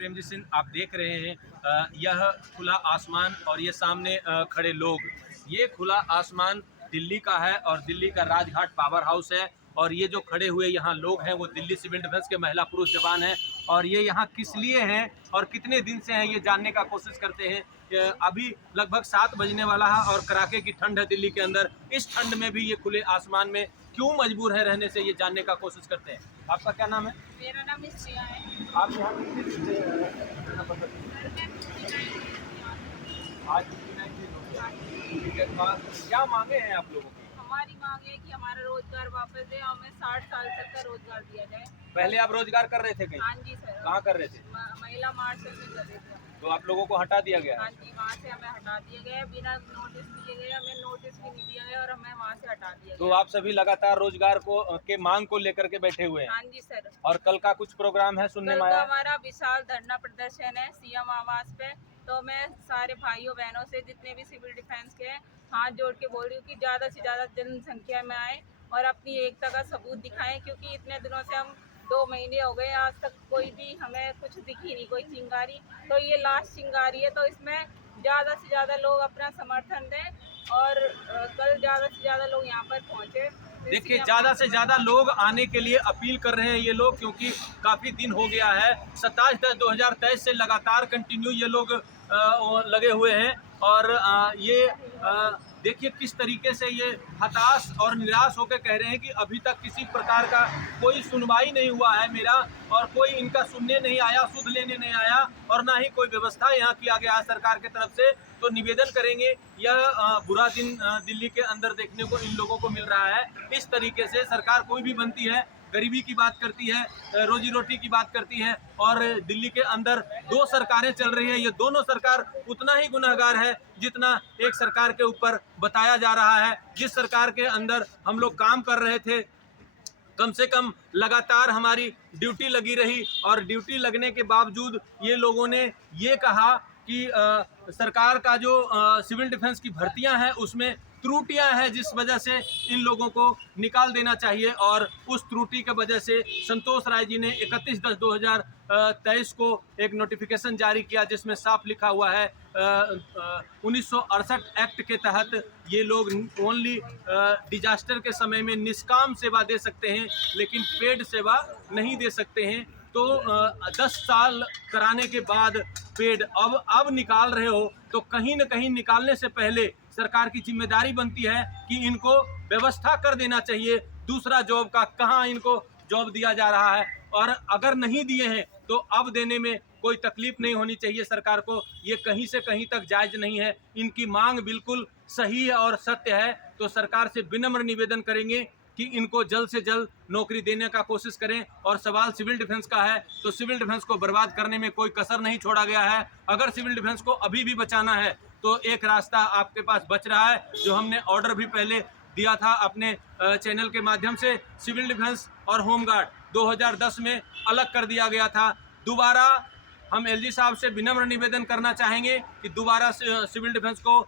प्रेमजीत सिंह, आप देख रहे हैं यह खुला आसमान और ये सामने खड़े लोग, ये खुला आसमान दिल्ली का है और दिल्ली का राजघाट पावर हाउस है। और ये जो खड़े हुए यहाँ लोग हैं वो दिल्ली सिविल डिफेंस के महिला पुरुष जवान हैं और ये यहाँ किस लिए हैं और कितने दिन से हैं ये जानने का कोशिश करते हैं। अभी लगभग 7 बजने वाला है और कड़ाके की ठंड है दिल्ली के अंदर। इस ठंड में भी ये खुले आसमान में क्यों मजबूर है रहने से, ये जानने का कोशिश करते हैं। आपका क्या नाम है? मेरा नाम श्रेया है। आप यहाँ आज क्या मांगे हैं आप लोगों की? हमारी मांग है कि हमारा रोजगार वापस दे, हमें 60 साल तक का रोजगार दिया जाए। पहले आप रोजगार कर रहे थे कहीं? हाँ जी सर। कहाँ कर रहे थे? महिला मार्शल में कर रहे थे। तो आप लोगों को हटा दिया गया? हाँ जी, वहाँ से हमें हटा दिया गया, बिना नोटिस दिए गए, हमें नोटिस भी नहीं दिया गया और हमें वहाँ से हटा दिया तो गया। आप सभी लगातार रोजगार को के मांग को लेकर के बैठे हुए हैं? हाँ जी सर। और कल का कुछ प्रोग्राम है सुनने में कल आया? हमारा विशाल धरना प्रदर्शन है सीएम आवास पे। तो मैं सारे भाइयों बहनों से, जितने भी सिविल डिफेंस के हैं, हाथ जोड़ के बोल रही हूँ कि ज़्यादा से ज़्यादा जनसंख्या में आए और अपनी एकता का सबूत दिखाएं, क्योंकि इतने दिनों से हम 2 महीने हो गए, आज तक कोई भी हमें कुछ दिखी नहीं, कोई चिंगारी। तो ये लास्ट चिंगारी है, तो इसमें ज़्यादा से ज़्यादा लोग अपना समर्थन दें और कल ज़्यादा से ज़्यादा लोग यहाँ पर पहुँचे। देखिए, ज़्यादा से ज़्यादा लोग आने के लिए अपील कर रहे हैं ये लोग, क्योंकि काफ़ी दिन हो गया है। 27/10/2023 से लगातार कंटिन्यू ये लोग लगे हुए हैं और ये देखिए किस तरीके से ये हताश और निराश होकर कह रहे हैं कि अभी तक किसी प्रकार का कोई सुनवाई नहीं हुआ है मेरा, और कोई इनका सुनने नहीं आया, सुध लेने नहीं आया, और ना ही कोई व्यवस्था यहाँ किया गया है सरकार की तरफ से। तो निवेदन करेंगे, यह बुरा दिन दिल्ली के अंदर देखने को इन लोगों को मिल रहा है। इस तरीके से सरकार कोई भी बनती है, गरीबी की बात करती है, रोजी रोटी की बात करती है, और दिल्ली के अंदर 2 सरकारें चल रही हैं। ये दोनों सरकार उतना ही गुनहगार है जितना एक सरकार के ऊपर बताया जा रहा है। जिस सरकार के अंदर हम लोग काम कर रहे थे, कम से कम लगातार हमारी ड्यूटी लगी रही और ड्यूटी लगने के बावजूद ये लोगों ने ये कहा कि सरकार का जो सिविल डिफेंस की भर्तियां हैं उसमें त्रुटियां हैं, जिस वजह से इन लोगों को निकाल देना चाहिए। और उस त्रुटि की वजह से संतोष राय जी ने 31/10/2023 को एक नोटिफिकेशन जारी किया, जिसमें साफ लिखा हुआ है 1968 एक्ट के तहत ये लोग ओनली डिजास्टर के समय में निष्काम सेवा दे सकते हैं, लेकिन पेड सेवा नहीं दे सकते हैं। तो 10 साल कराने के बाद पेड अब निकाल रहे हो, तो कहीं न कहीं निकालने से पहले सरकार की जिम्मेदारी बनती है कि इनको व्यवस्था कर देना चाहिए दूसरा जॉब का। कहाँ इनको जॉब दिया जा रहा है, और अगर नहीं दिए हैं तो अब देने में कोई तकलीफ नहीं होनी चाहिए सरकार को। ये कहीं से कहीं तक जायज़ नहीं है। इनकी मांग बिल्कुल सही है और सत्य है। तो सरकार से विनम्र निवेदन करेंगे कि इनको जल्द से जल्द नौकरी देने का कोशिश करें। और सवाल सिविल डिफेंस का है तो सिविल डिफेंस को बर्बाद करने में कोई कसर नहीं छोड़ा गया है। अगर सिविल डिफेंस को अभी भी बचाना है तो एक रास्ता आपके पास बच रहा है, जो हमने ऑर्डर भी पहले दिया था अपने चैनल के माध्यम से। सिविल डिफेंस और होमगार्ड 2010 में अलग कर दिया गया था। दोबारा हम एलजी साहब से विनम्र निवेदन करना चाहेंगे कि दोबारा सिविल डिफेंस को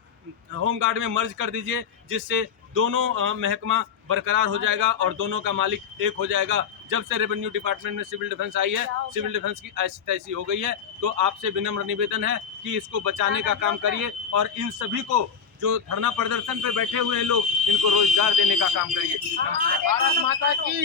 होमगार्ड में मर्ज कर दीजिए, जिससे दोनों महकमा बरकरार हो जाएगा और दोनों का मालिक एक हो जाएगा। जब से रेवेन्यू डिपार्टमेंट में सिविल डिफेंस आई है, सिविल डिफेंस की ऐसी तैसी हो गई है। तो आपसे विनम्र निवेदन है कि इसको बचाने का काम करिए और इन सभी को जो धरना प्रदर्शन पे बैठे हुए हैं लोग, इनको रोजगार देने का काम करिए। नमस्कार। भारत माता की